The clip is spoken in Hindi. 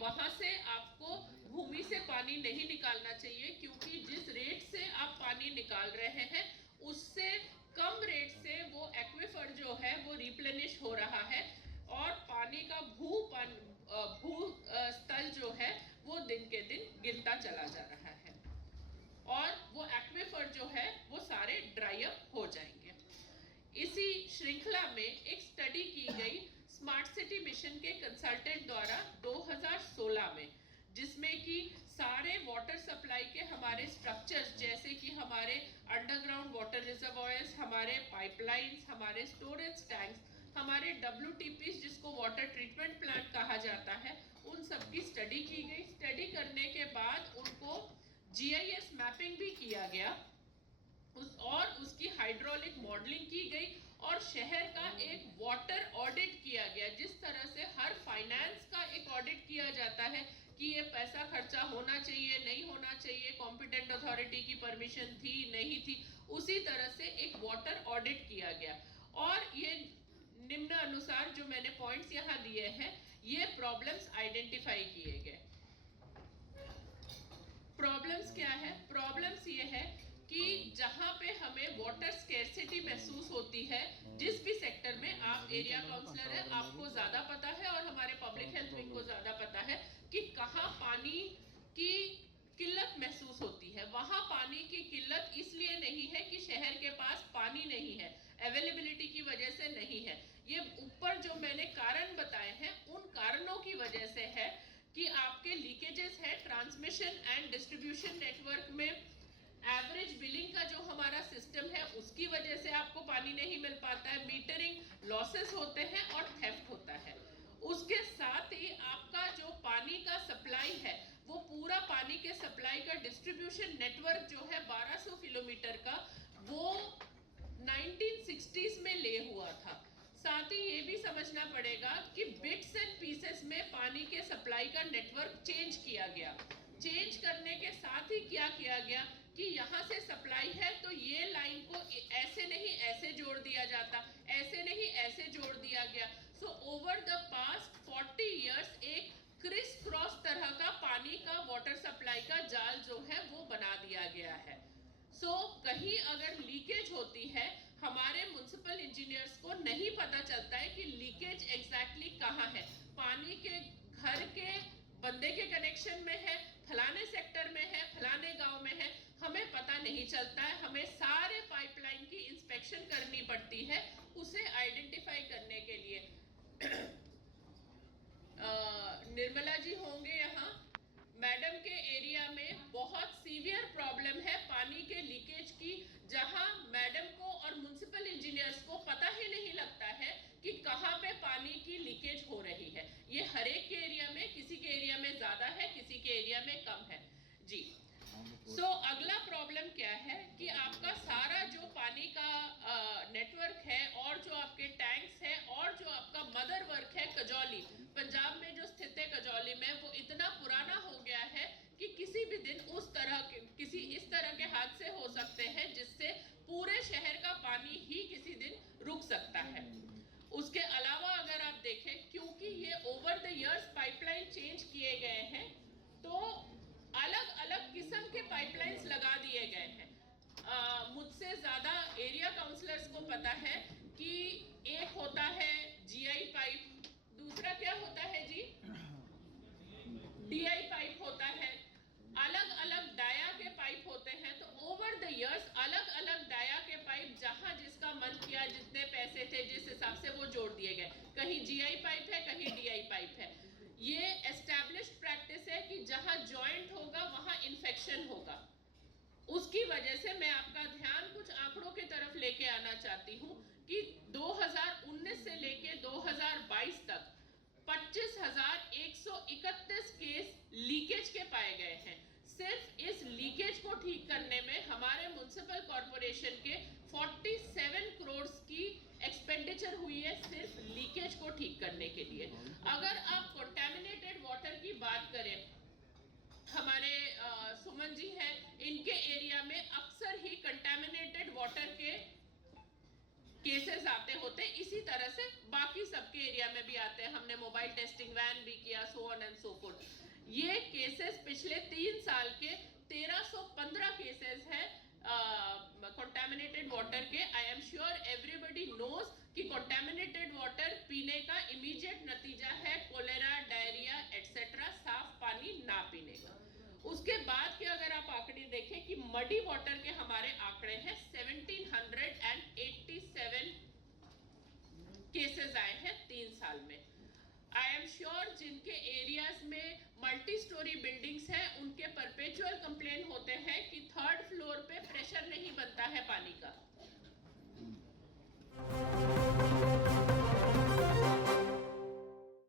वहां से आपको भूमि से पानी नहीं निकालना चाहिए, क्योंकि जिस रेट से आप पानी निकाल रहे हैं उससे कम रेट से वो एक्वीफर जो है वो रिप्लेनिश हो रहा है और पानी का भू स्थल जो है वो दिन के दिन गिरता चला जा रहा है और वो एक्वीफर जो है वो सारे ड्राई अप हो जाएंगे। इसी श्रृंखला में एक स्टडी की गई स्मार्ट सिटी मिशन के कंसल्टेंट द्वारा 2016 में, जिसमें कि सारे वाटर सप्लाई के हमारे स्ट्रक्चर्स जैसे कि हमारे अंडरग्राउंड वाटर रिजर्वॉयर्स, हमारे पाइपलाइंस, हमारे स्टोरेज टैंक्स, हमारे WTPs जिसको वाटर ट्रीटमेंट प्लांट कहा जाता है, उन सब की स्टडी की गई। स्टडी करने के बाद उनको GIS मैपिंग भी किया गया और उसकी हाइड्रोलिक मॉडलिंग की गई और शहर का एक वाटर ऑडिट किया गया। जिस तरह से हर फाइनेंस का एक ऑडिट किया जाता है कि ये पैसा खर्चा होना चाहिए, नहीं होना चाहिए, कॉम्पिटेंट अथॉरिटी की परमिशन थी, नहीं थी, उसी तरह से एक वाटर ऑडिट किया गया और ये निम्न अनुसार जो मैंने पॉइंट्स यहाँ दिए हैं, ये प्रॉब्लम्स आइडेंटिफाई किए गए। प्रॉब्लम्स क्या है? प्रॉब्लम्स ये है कि जहां पे हमें वाटर स्केर्सिटी महसूस होती है, जिस भी सेक्टर में, आप एरिया काउंसलर है, आपको ज्यादा पता है और हमारे पब्लिक हेल्थ विंग को ज्यादा पता है कि कहां पानी की किल्लत महसूस होती है। वहां पानी की किल्लत इसलिए नहीं है कि शहर के पास पानी नहीं है, अवेलेबिलिटी की वजह से नहीं है। ये ऊपर जो मैंने कारण बताए हैं उन कारणों की वजह से है कि आपके लीकेजेस है ट्रांसमिशन एंड डिस्ट्रीब्यूशन नेटवर्क में, एवरेज बिलिंग का जो हमारा सिस्टम है उसकी वजह से आपको पानी नहीं मिल पाता है, मीटरिंग लॉसेस होते हैं और थेफ्ट होता है। उसके साथ ही आपका जो पानी का सप्लाई है, वो पूरा पानी के सप्लाई का डिस्ट्रीब्यूशन नेटवर्क जो है 1200 किलोमीटर का, वो 1960s में ले हुआ था। साथ ही ये भी समझना पड़ेगा कि बिट्स एंड पीसेस में पानी के सप्लाई का नेटवर्क चेंज किया गया। चेंज करने के साथ ही क्या किया गया कि यहाँ से सप्लाई है तो ये लाइन को ऐसे नहीं ऐसे जोड़ दिया जाता, ऐसे नहीं ऐसे जोड़ दिया गया। So over the past 40 years एक क्रिस क्रॉस तरह का पानी का वाटर सप्लाई का जाल जो है वो बना दिया गया है। कहीं अगर लीकेज होती है, हमारे म्युनिसिपल इंजीनियर्स को नहीं पता चलता है कि लीकेज एग्जैक्टली कहाँ है। पानी के घर के बंदे के कनेक्शन में है, फलाने सेक्टर में है, फलाने गांव में है, हमें पता नहीं चलता है। हमें सारे पाइपलाइन की इंस्पेक्शन करनी पड़ती है उसे आइडेंटिफाई करने के लिए। निर्मला जी होंगे यहाँ। मैडम के एरिया में बहुत सीवियर प्रॉब्लम है पानी के लीकेज की, जहां मैडम को और म्युनिसिपल इंजीनियर्स को पता ही नहीं लगता है कि कहां पे पानी की लीकेज हो रही है। ये हर एक के एरिया में, किसी के एरिया में ज्यादा है, किसी के एरिया में कम है जी। अगला प्रॉब्लम क्या है कि आपका सारा जो पानी का नेटवर्क है और जो आपके टैंक्स है और जो आपका मदर वर्क है कजौली, पंजाब में जो स्थित है कजौली में, वो इतना पुराना हो गया है कि किसी भी दिन किसी इस तरह के हादसे हो सकते हैं जिससे पूरे शहर का पानी ही किसी दिन रुक सकता है। उसके अलावा अगर आप देखें, क्योंकि ये over the years pipeline change किए गए हैं, तो अलग अलग किस्म के पाइपलाइंस लगा दिए गए हैं। मुझसे ज्यादा एरिया काउंसलर्स को पता है कि एक होता है GI पाइप, दूसरा क्या होता है जी, DI पाइप होता है, अलग अलग डाया के पाइप होते हैं। तो ओवर द इयर्स अलग अलग डाया के पाइप जहां जिसका मन किया, जितने पैसे थे जिस हिसाब से वो जोड़ दिए गए। कहीं GI पाइप है, कहीं DI पाइप है। ये एस्टैब्लिश्ड प्रैक्टिस है कि जहां जॉइंट होगा वहां इन्फेक्शन होगा। उसकी वजह से मैं आपका ध्यान कुछ आंकड़ों की तरफ लेके आना चाहती हूं कि 2019 से लेके 2022 तक 25,131 केस लीकेज के पाए गए हैं। सिर्फ इस लीकेज को ठीक करने में हमारे म्युनिसिपल कॉर्पोरेशन के 47 करोड़ की एक्सपेंडिचर हुई है, सिर्फ लीकेज को ठीक करने के लिए। अगर आप कंटामिनेटेड वाटर की बात करें, हमारे सुमन जी हैं, इनके एरिया में अक्सर ही कंटामिनेटेड वाटर के केसेस आते होते, इसी तरह से बाकी सबके एरिया में भी आते हैं। हमने मोबाइल टेस्टिंग वैन भी किया, so on and so fourth. ये केसेस पिछले 3 साल के 1315 केसेस हैं कंटामिनेटेड वाटर के। I am sure everybody knows कि कंटामिनेटेड वाटर पीने का इमीडिएट नतीजा है कोलेरा, डायरिया एटसेट्रा, साफ पानी ना पीने का। उसके बाद के अगर आप आंकड़े देखें कि मडी वाटर के हमारे आंकड़े हैं 1787 केसेस आए हैं 3 साल में। आई एम श्योर जिनके एरियाज में मल्टी स्टोरी बिल्डिंग्स हैं उनके परपेचुअल कंप्लेन होते हैं कि 3rd फ्लोर पे प्रेशर नहीं बनता है पानी का।